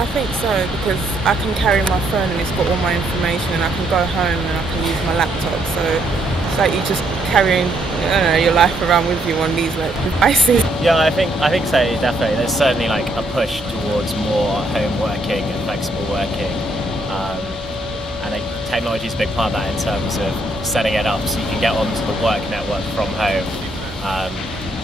I think so, because I can carry my phone and it's got all my information, and I can go home and I can use my laptop. So it's like you just carrying, I don't know, your life around with you on these like devices. Yeah, I think so. Definitely, there's certainly like a push towards more home working and flexible working, and like, technology is a big part of that in terms of setting it up so you can get onto the work network from home.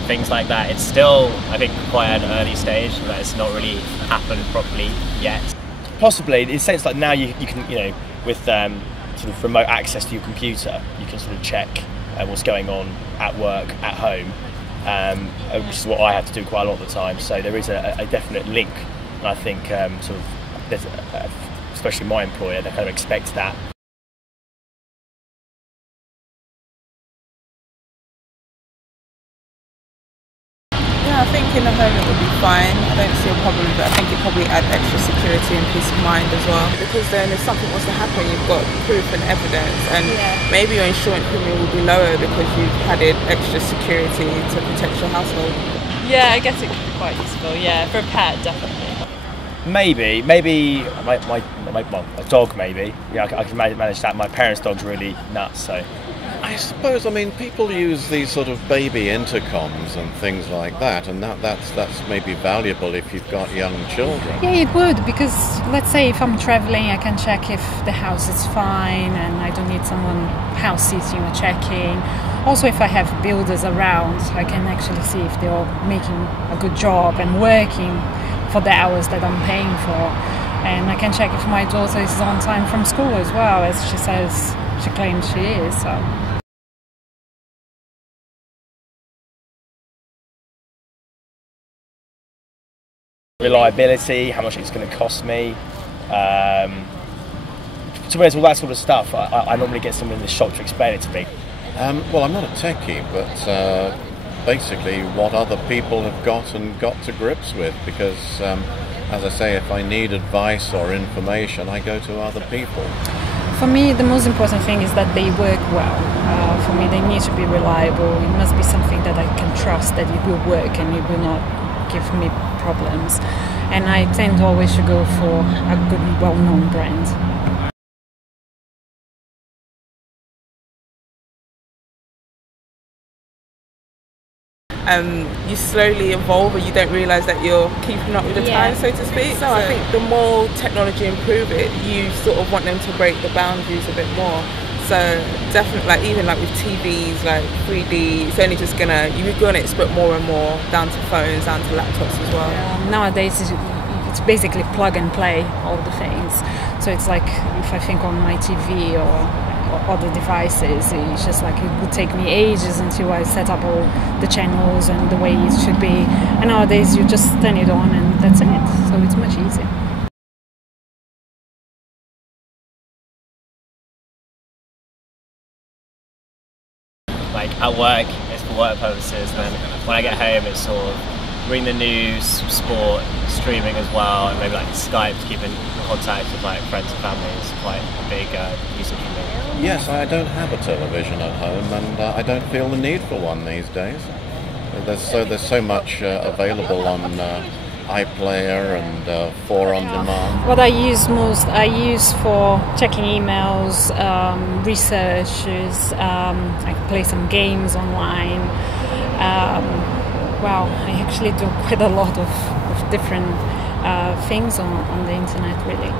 Things like that. It's still, I think, quite at an early stage. That it's not really happened properly yet. Possibly, in the sense like now you can, with sort of remote access to your computer, you can sort of check what's going on at work, at home, which is what I have to do quite a lot of the time. So there is a definite link, and I think sort of, especially my employer, they kind of expect that. Yeah, I think in the home it would be fine. I don't see a problem, but I think it probably add extra security and peace of mind as well. Because then if something was to happen, you've got proof and evidence, and maybe your insurance premium will be lower because you've added extra security to protect your household. Yeah, I guess it could be quite useful. Yeah, for a pet, definitely. Maybe my dog. Maybe, yeah, I can manage that. My parents' dog's really nuts, so. I suppose, I mean, people use these sort of baby intercoms and things like that, and that's maybe valuable if you've got young children. Yeah, it would, because let's say if I'm traveling, I can check if the house is fine and I don't need someone house sitting or checking. Also, if I have builders around, I can actually see if they're making a good job and working for the hours that I'm paying for. And I can check if my daughter is on time from school as well, as she says, she claims she is. So. Reliability, how much it's going to cost me, to be honest, all that sort of stuff. I normally get someone in the shop to explain it to me. Well, I'm not a techie, but basically what other people have got to grips with, because as I say, if I need advice or information, I go to other people. For me, the most important thing is that they work well. For me, they need to be reliable. It must be something that I can trust, that it will work and it will not give me problems. And I tend always to go for a good, well-known brand. You slowly evolve, and you don't realise that you're keeping up with the times, so to speak. So I think the more technology improve it, you sort of want them to break the boundaries a bit more. So definitely, like even like with TVs, like 3D, it's only just you're gonna expect more and more down to phones, down to laptops as well. Nowadays, it's basically plug and play all the things. So it's like if I think on my TV or other devices, it's just like it would take me ages until I set up all the channels and the way it should be. And nowadays, you just turn it on and that's it. So it's much easier. Like at work, it's for work purposes, and then when I get home, it's sort of reading the news, sport, streaming as well, and maybe like Skype to keep in contact with like friends and family is quite a big usage for me. Yes, I don't have a television at home, and I don't feel the need for one these days. There's so much available on iPlayer and 4 on demand. What I use most, I use for checking emails, researches, I play some games online. Well, I actually do quite a lot of different things on the internet, really.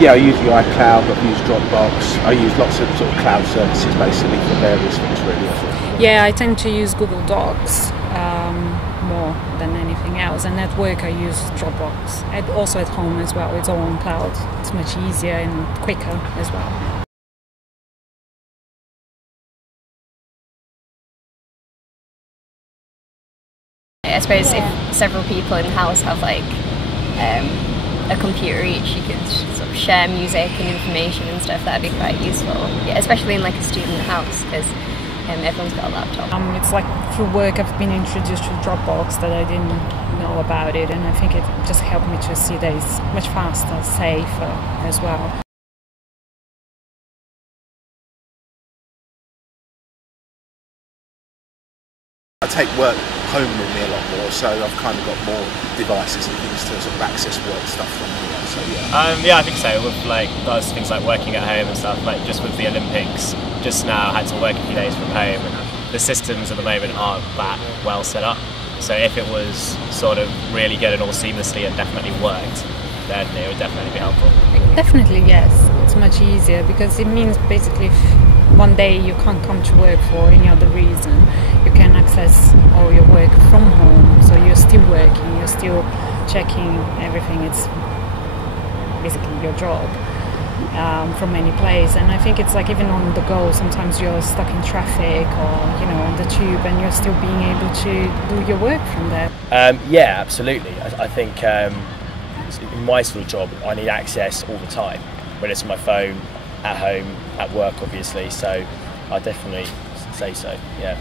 Yeah, I use the iCloud, I've used Dropbox, I use lots of sort of cloud services basically for various things really. Yeah, I tend to use Google Docs more than anything else, and at work I use Dropbox, and also at home as well. It's all on cloud, it's much easier and quicker as well. I suppose if several people in the house have like a computer each, you could sort of share music and information and stuff. That'd be quite useful. Yeah, especially in like a student house, because everyone's got a laptop. It's like through work I've been introduced to Dropbox that I didn't know about it, and I think it just helped me to see that it's much faster, safer as well. take work home with me a lot more, so I've kind of got more devices and things to sort of access work stuff from here. So yeah, I think so. With like those things like working at home and stuff, like just with the Olympics, just now I had to work a few days from home, and the systems at the moment aren't that well set up. So if it was sort of really good and all seamlessly and definitely worked, then it would definitely be helpful. Definitely, yes. It's much easier because it means basically if one day you can't come to work for any other reason, you can access all your work from home. So you're still working, you're still checking everything. It's basically your job from any place. And I think it's like even on the go, sometimes you're stuck in traffic or on the tube, and you're still being able to do your work from there. Yeah, absolutely. I think in my sort of job, I need access all the time, whether it's on my phone, at home, at work, obviously. So I definitely say so. Yeah.